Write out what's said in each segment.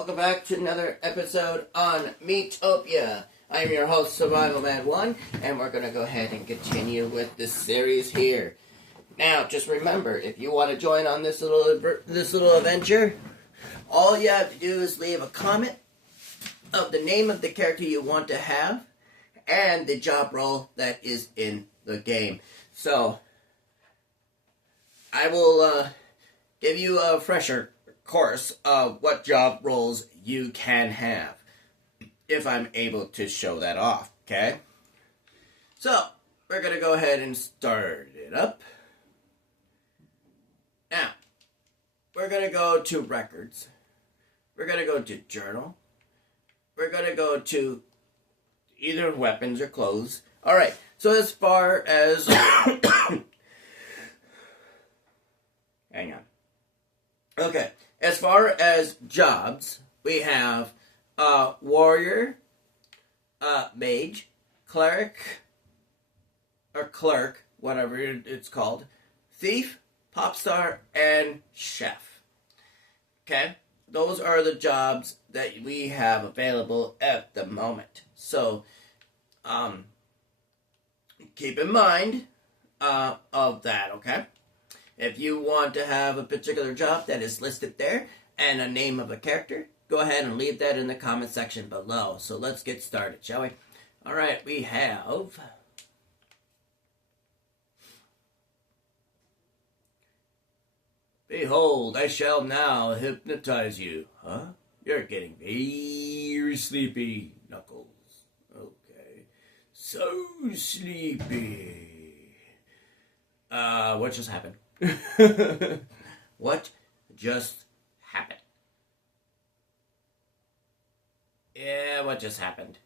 welcome back to another episode on Miitopia. I'm your host, Survival Man 1, and we're going to go ahead and continue with this series here. Now, just remember, if you want to join on this little adventure, all you have to do is leave a comment of the name of the character you want to have and the job role that is in the game. So, I will give you a fresher course of what job roles you can have, if I'm able to show that off, okay? So, we're going to go ahead and start it up. Now, we're going to go to records. We're going to go to journal. We're going to go to either weapons or clothes. Alright, so as far as... Hang on. Okay, as far as jobs, we have warrior, mage, cleric, or clerk, whatever it's called, thief, pop star, and chef. Okay, those are the jobs that we have available at the moment. So, keep in mind of that, okay? If you want to have a particular job that is listed there and a name of a character, go ahead and leave that in the comment section below. So let's get started, shall we? Alright, we have... Behold, I shall now hypnotize you. Huh? You're getting very sleepy, Knuckles. Okay. So sleepy. What just happened? What just happened? Yeah, what just happened?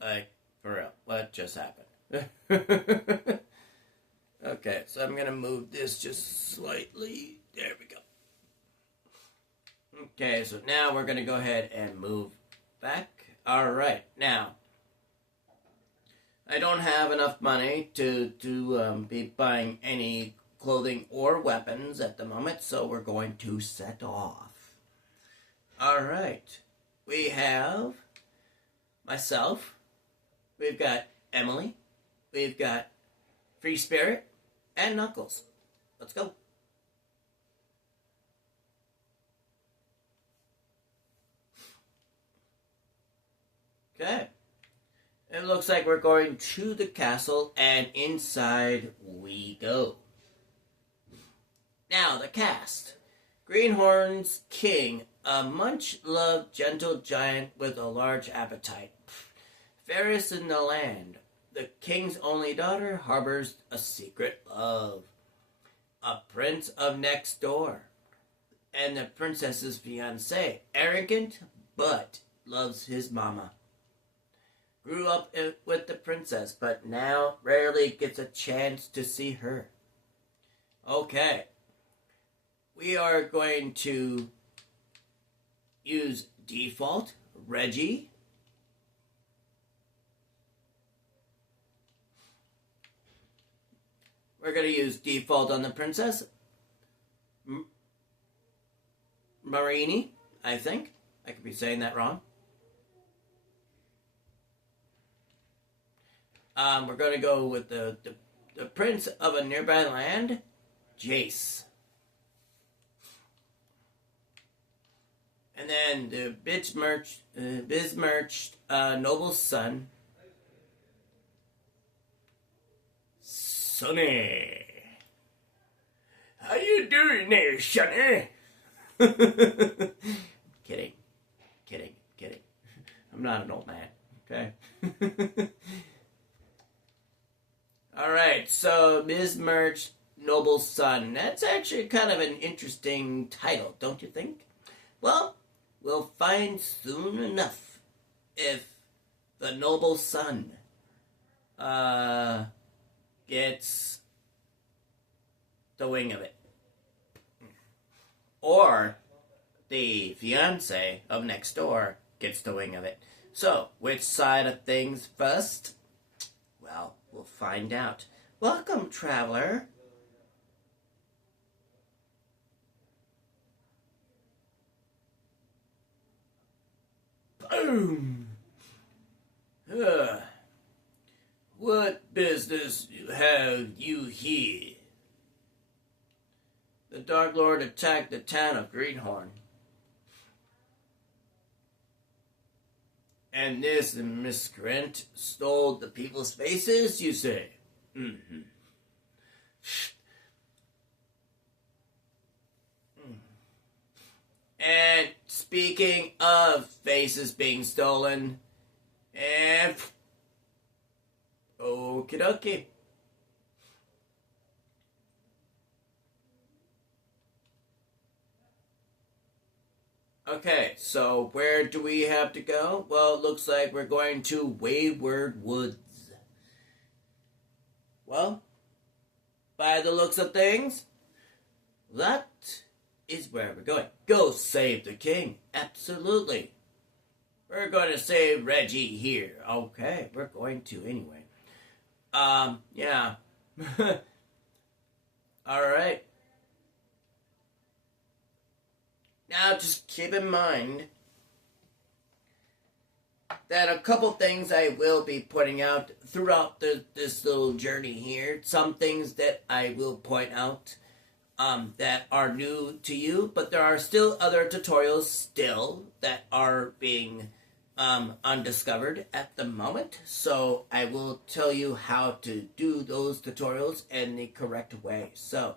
Like, for real, what just happened? Okay, so I'm gonna move this just slightly. There we go. Okay, so now we're gonna go ahead and move back. Alright, now, I don't have enough money to be buying any clothing or weapons at the moment, so we're going to set off. Alright, we have myself, we've got Emily, we've got Free Spirit, and Knuckles. Let's go. Okay. It looks like we're going to the castle, and inside we go. Now, the cast. Greenhorn's king, a much-loved gentle giant with a large appetite. Fairest in the land, the king's only daughter harbors a secret love. A prince of next door, and the princess's fiancé, arrogant but loves his mama. Grew up with the princess, but now rarely gets a chance to see her. Okay. We are going to use default, Reggie. We're going to use default on the princess. Marini, I think. I could be saying that wrong. We're going to go with the prince of a nearby land, Jace. And then the besmirched noble's son, Sonny. How you doing there, Sonny? Kidding. I'm not an old man, okay? Alright, so besmirched noble's son. That's actually kind of an interesting title, don't you think? Well, we'll find soon enough if the noble son gets the wing of it. Or the fiancé of next door gets the wing of it. So, which side of things first? Well, we'll find out. Welcome, traveler. What business have you here? The Dark Lord attacked the town of Greenhorn. And this miscreant stole the people's faces, you say? Mm-hmm. And speaking of faces being stolen, and okie dokie. Okay, so where do we have to go? Well, it looks like we're going to Wayward Woods. Well, by the looks of things, that is where we're going. Go save the king. Absolutely. We're going to save Reggie here. Okay, we're going to anyway. Yeah. Alright. Now, just keep in mind that a couple things I will be pointing out throughout this little journey here. Some things that I will point out that are new to you, but there are still other tutorials still that are being undiscovered at the moment. So I will tell you how to do those tutorials in the correct way. So,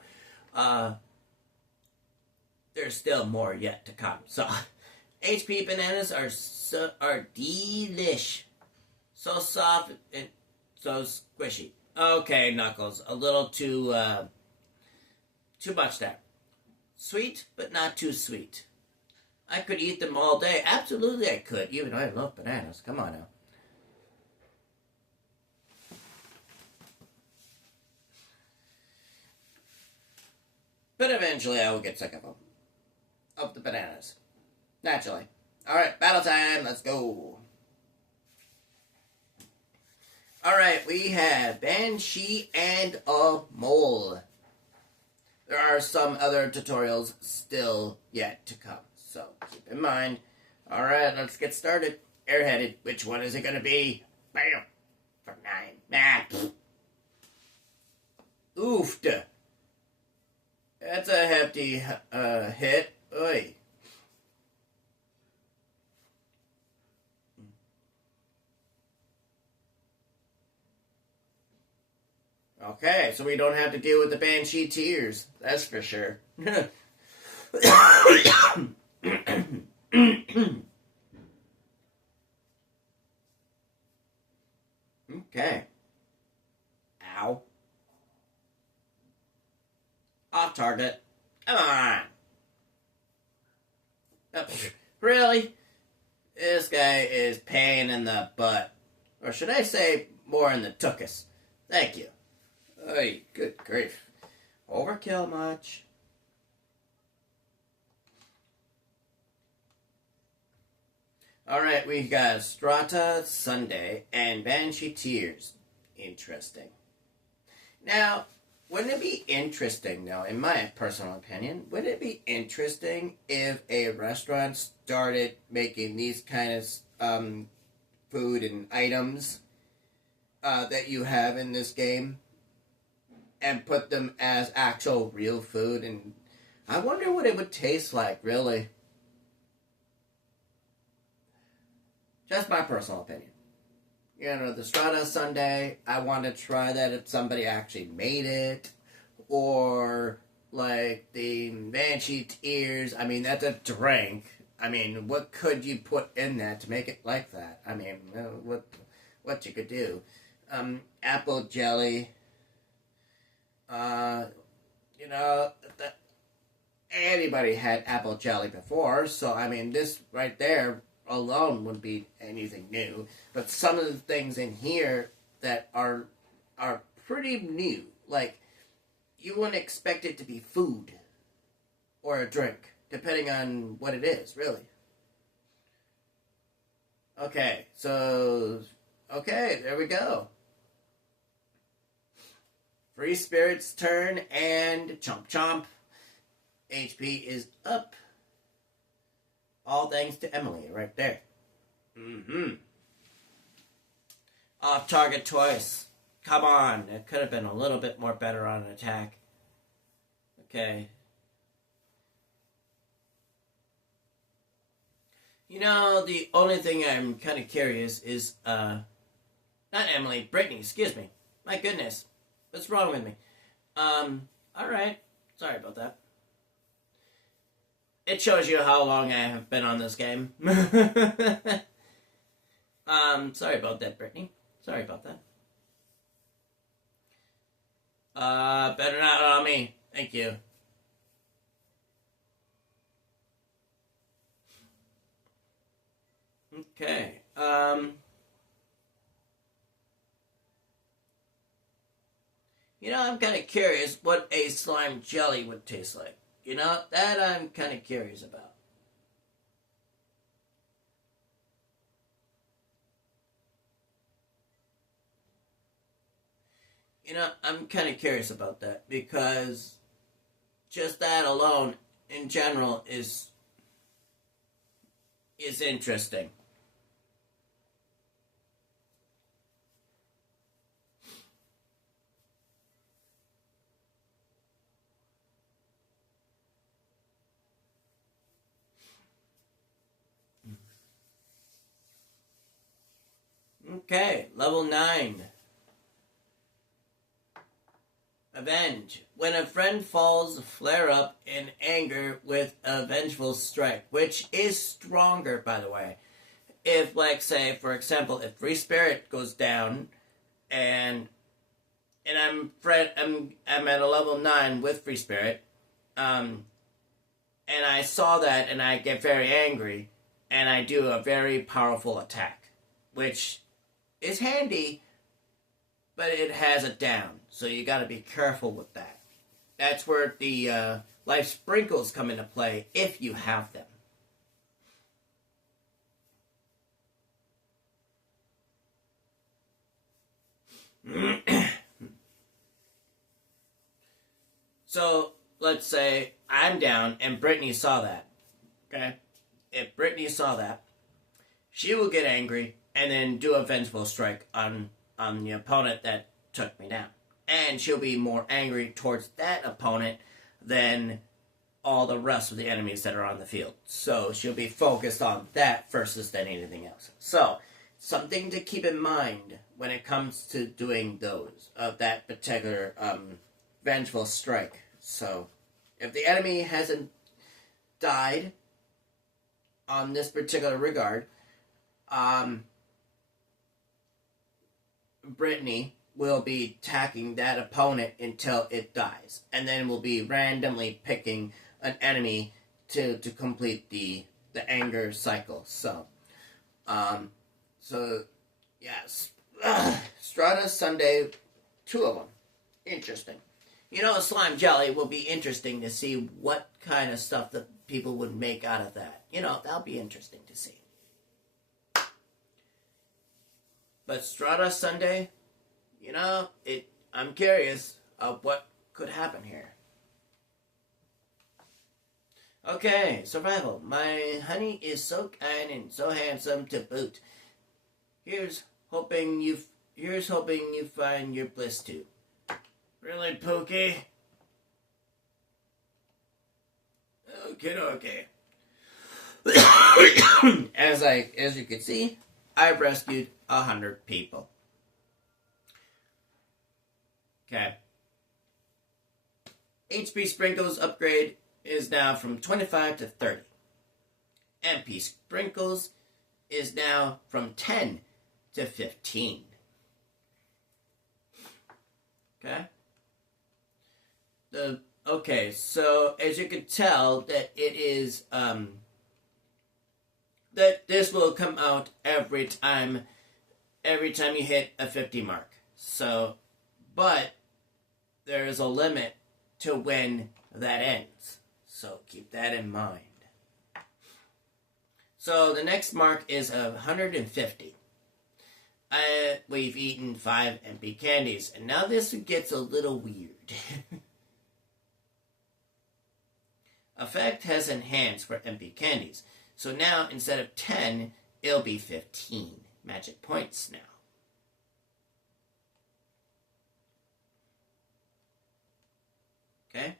there's still more yet to come. So, HP bananas are delish. So soft and so squishy. Okay, Knuckles, a little too much there. Sweet, but not too sweet. I could eat them all day. Absolutely I could, even though I love bananas. Come on now. But eventually I will get sick of them. Of the bananas. Naturally. Alright, battle time. Let's go. Alright, we have Banshee and a Mole. There are some other tutorials still yet to come. So, keep in mind. Alright, let's get started. Airheaded. Which one is it going to be? Bam! For 9. Oofed. That's a hefty hit. Oy. Okay, so we don't have to deal with the Banshee tears. That's for sure. Okay. Ow. Off target. Come on. Really? This guy is pain in the butt. Or should I say more in the tuchus? Thank you. Oy, good grief. Overkill much? Alright, we got Strata Sunday and Banshee Tears. Interesting. Now, wouldn't it be interesting, though, in my personal opinion, wouldn't it be interesting if a restaurant started making these kind of food and items that you have in this game and put them as actual real food? And I wonder what it would taste like, really. Just my personal opinion. You know, the Strata Sundae, I want to try that if somebody actually made it. Or, like, the Banshee Tears. I mean, that's a drink. I mean, what could you put in that to make it like that? I mean, what you could do. Apple jelly. You know, anybody had apple jelly before. So, I mean, this right there alone wouldn't be anything new, but some of the things in here that are pretty new. Like, you wouldn't expect it to be food or a drink, depending on what it is, really. Okay, so there we go. Free Spirit's turn, and chomp chomp. HP is up. All thanks to Emily, right there. Mm-hmm. Off target twice. Come on. It could have been a little bit more better on an attack. Okay. You know, the only thing I'm kind of curious is, not Emily, Brittany, excuse me. My goodness. What's wrong with me? Alright. Sorry about that. It shows you how long I have been on this game. Sorry about that, Brittany. Sorry about that. Better not on me. Thank you. Okay. You know, I'm kind of curious what a slime jelly would taste like. You know, that I'm kind of curious about. You know, I'm kind of curious about that because just that alone, in general, is interesting. Okay, level 9. Avenge. When a friend falls, flare up in anger with a vengeful strike, which is stronger, by the way. If, like, say, for example, if Free Spirit goes down, and I'm at a level 9 with Free Spirit, and I saw that, and I get very angry, and I do a very powerful attack, which is handy, but it has a down, so you got to be careful with that. That's where the life sprinkles come into play if you have them. So let's say I'm down and Brittany saw that. Okay, if Brittany saw that, she will get angry and then do a vengeful strike on the opponent that took me down. And she'll be more angry towards that opponent than all the rest of the enemies that are on the field. So she'll be focused on that versus than anything else. So something to keep in mind when it comes to doing those of that particular vengeful strike. So if the enemy hasn't died on this particular regard, Brittany will be attacking that opponent until it dies. And then we'll be randomly picking an enemy to complete the anger cycle. So, yes. Strata Sunday, 2 of them. Interesting. You know, slime jelly will be interesting to see what kind of stuff that people would make out of that. You know, that'll be interesting to see. But Strata Sunday, you know, I'm curious of what could happen here. Okay, survival. My honey is so kind and so handsome to boot. Here's hoping you find your bliss too. Really, Pookie? Okay. As you can see, I've rescued 100 people. Okay. HP Sprinkles upgrade is now from 25 to 30. MP Sprinkles is now from 10 to 15. Okay, so as you can tell that it is that this will come out every time you hit a 50 mark. So, but there is a limit to when that ends. So keep that in mind. So the next mark is 150. We've eaten 5 empty candies, and now this gets a little weird. Effect has enhanced for empty candies. So now instead of 10, it'll be 15 magic points now. Okay?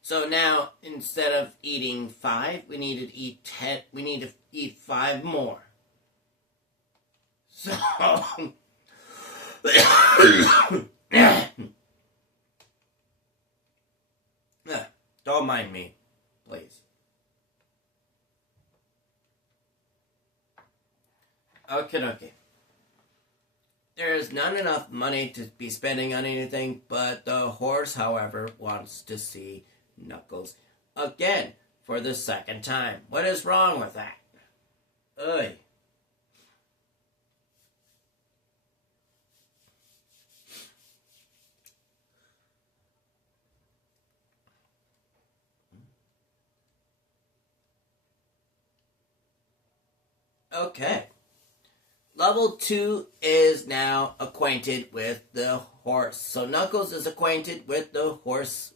So now, instead of eating 5, we need to eat 10. We need to eat 5 more. So, don't mind me, please. Okay. There is not enough money to be spending on anything, but the horse, however, wants to see Knuckles again for the second time. What is wrong with that? Ugh. Okay. Level 2 is now acquainted with the horse. So Knuckles is acquainted with the horse,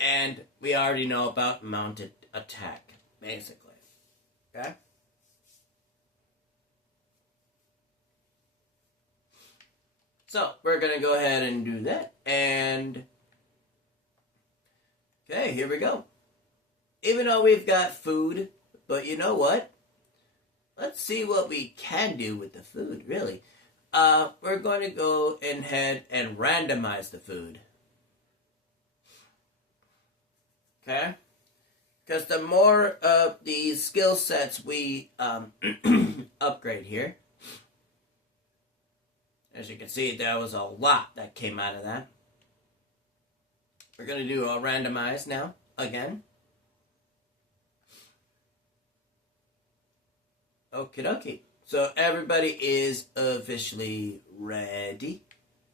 and we already know about mounted attack, basically. Okay? So, we're going to go ahead and do that, and... Okay, here we go. Even though we've got food, but you know what? Let's see what we can do with the food, really. We're going to go ahead and randomize the food. Okay? Because the more of the skill sets we upgrade here, as you can see, there was a lot that came out of that. We're going to do a randomize now, again. Okie dokie. So everybody is officially ready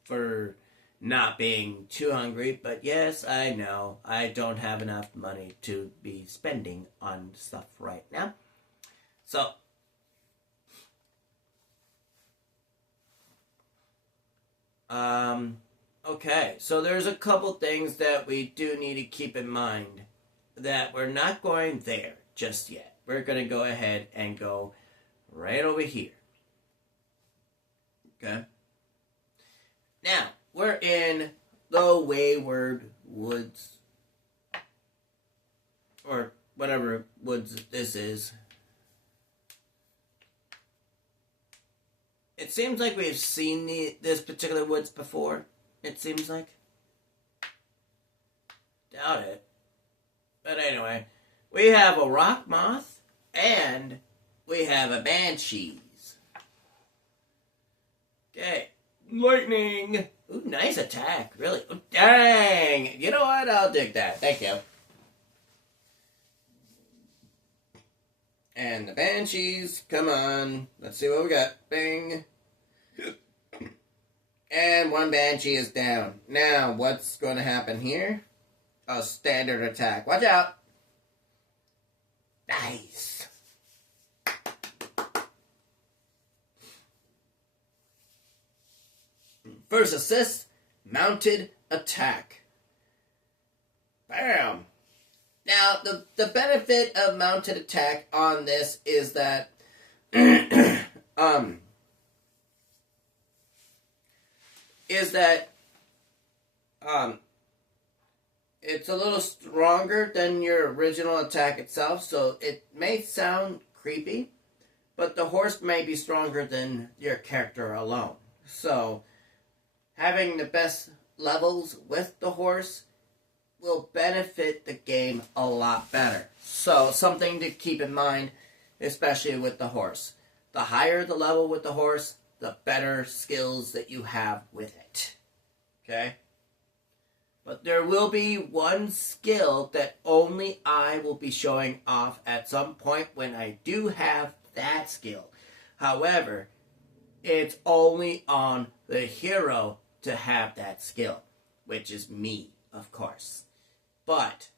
for not being too hungry. But yes, I know I don't have enough money to be spending on stuff right now. So, okay. So there's a couple things that we do need to keep in mind that we're not going there just yet. We're going to go ahead and go right over here. Okay? Now, we're in the Wayward Woods. Or whatever woods this is. It seems like we've seen this particular woods before. It seems like. Doubt it. But anyway, we have a rock moth and we have a banshees. Okay. Lightning. Ooh, nice attack. Really. Oh, dang. You know what? I'll dig that. Thank you. And the banshees. Come on. Let's see what we got. Bing. And one banshee is down. Now, what's going to happen here? A standard attack. Watch out. Nice. First assist, mounted attack. Bam. Now, the benefit of mounted attack on this is that it's a little stronger than your original attack itself, so it may sound creepy, but the horse may be stronger than your character alone. So, having the best levels with the horse will benefit the game a lot better. So, something to keep in mind, especially with the horse. The higher the level with the horse, the better skills that you have with it. Okay? But there will be one skill that only I will be showing off at some point when I do have that skill. However, it's only on the hero to have that skill, which is me, of course. But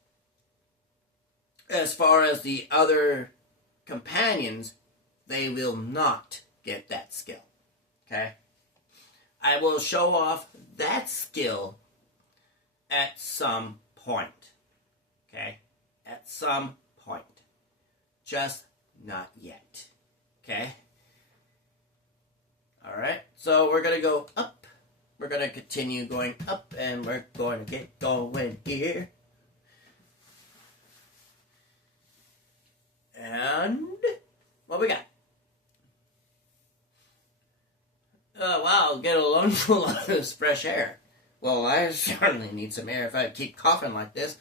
as far as the other companions, they will not get that skill. Okay? I will show off that skill at some point. Okay? At some point. Just not yet. Okay? Alright, so we're going to go up. We're going to continue going up, and we're going to get going here. And what we got? Oh, wow, get a lungful of this fresh air. Well, I certainly need some air if I keep coughing like this.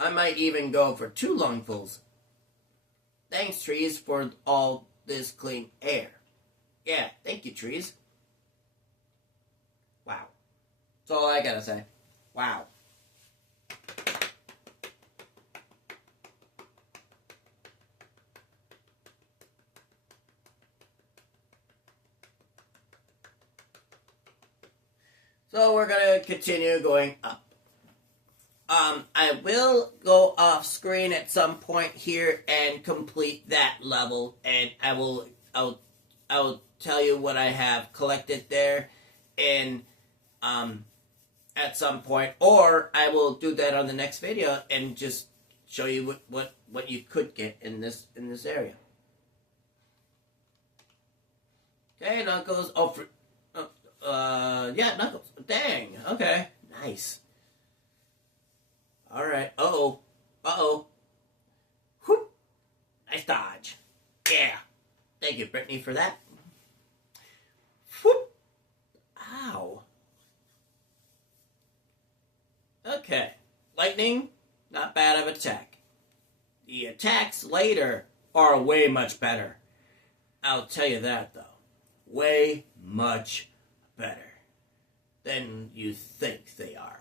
I might even go for 2 lungfuls. Thanks, trees, for all this clean air. Yeah, thank you, trees. Wow. That's all I gotta say. Wow. So we're going to continue going up. I will go off screen at some point here and complete that level, and I'll tell you what I have collected there in at some point, or I will do that on the next video and just show you what you could get in this area. Okay, Knuckles. Yeah, Knuckles. Dang. Okay. Nice. Alright. Uh-oh. Uh-oh. Whoop. Nice dodge. Yeah. Thank you, Brittany, for that. Whoop. Ow. Okay. Lightning, not bad of attack. The attacks later are way much better. I'll tell you that, though. Way much better than you think they are.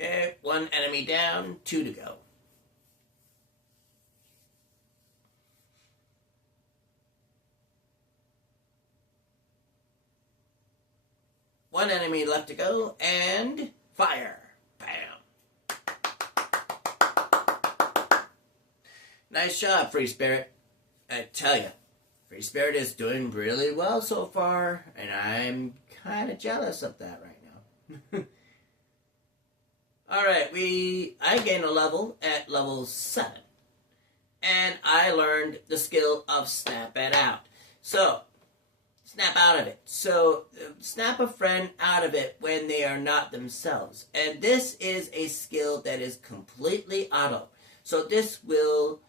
Okay, 1 enemy down, 2 to go. One enemy left to go, and fire. Bam. Nice job, Free Spirit. I tell you, Free Spirit is doing really well so far, and I'm kind of jealous of that right now. Alright, I gained a level at level 7. And I learned the skill of Snap It Out. So, snap out of it. So, snap a friend out of it when they are not themselves. And this is a skill that is completely auto. So this will,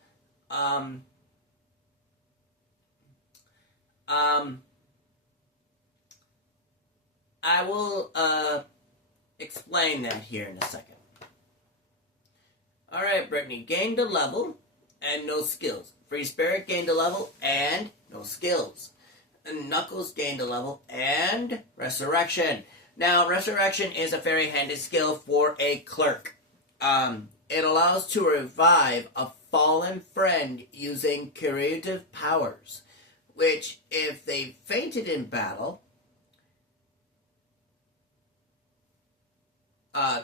I will explain that here in a second. Alright, Brittany gained a level and no skills. Free Spirit gained a level and no skills. And Knuckles gained a level and Resurrection. Now, Resurrection is a very handy skill for a clerk. It allows to revive a fallen friend using curative powers, which, if they fainted in battle,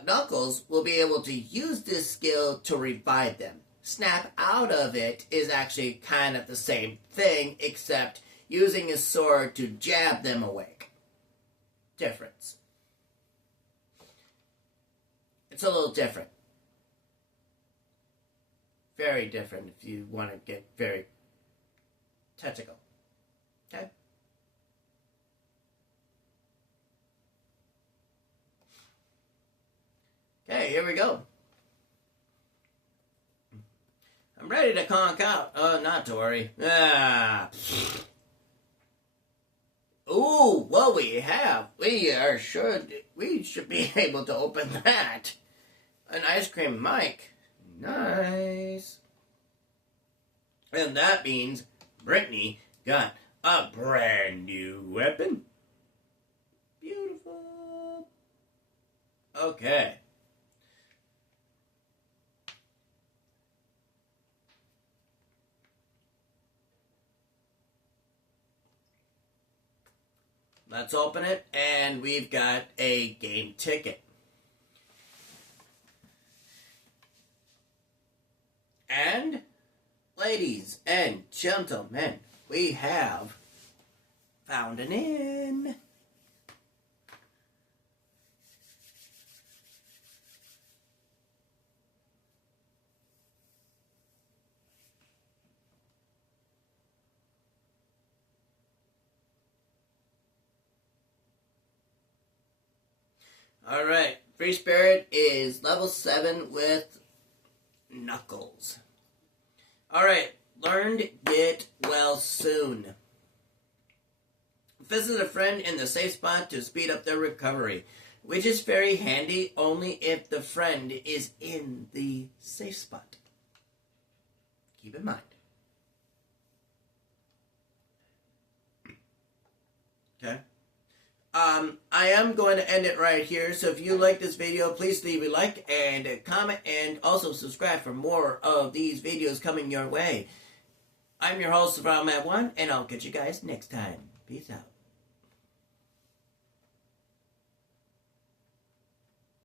Knuckles will be able to use this skill to revive them. Snap out of it is actually kind of the same thing, except using his sword to jab them awake. Difference. It's a little different. Very different if you want to get very technical. Okay? Okay, here we go. I'm ready to conk out. Not to worry. Ooh, what we have. We should be able to open that. An ice cream mic. Nice. And that means Brittany got a brand new weapon. Beautiful. Okay. Let's open it, and we've got a game ticket. And, like Ladies and gentlemen, we have found an inn. Alright, Free Spirit is level 7 with Knuckles. Alright, learned get well soon. Visit a friend in the safe spot to speed up their recovery, which is very handy only if the friend is in the safe spot. Keep in mind. Okay. I am going to end it right here, so if you like this video, please leave a like and a comment, and also subscribe for more of these videos coming your way. I'm your host, SurvivalMan1, and I'll catch you guys next time. Peace out.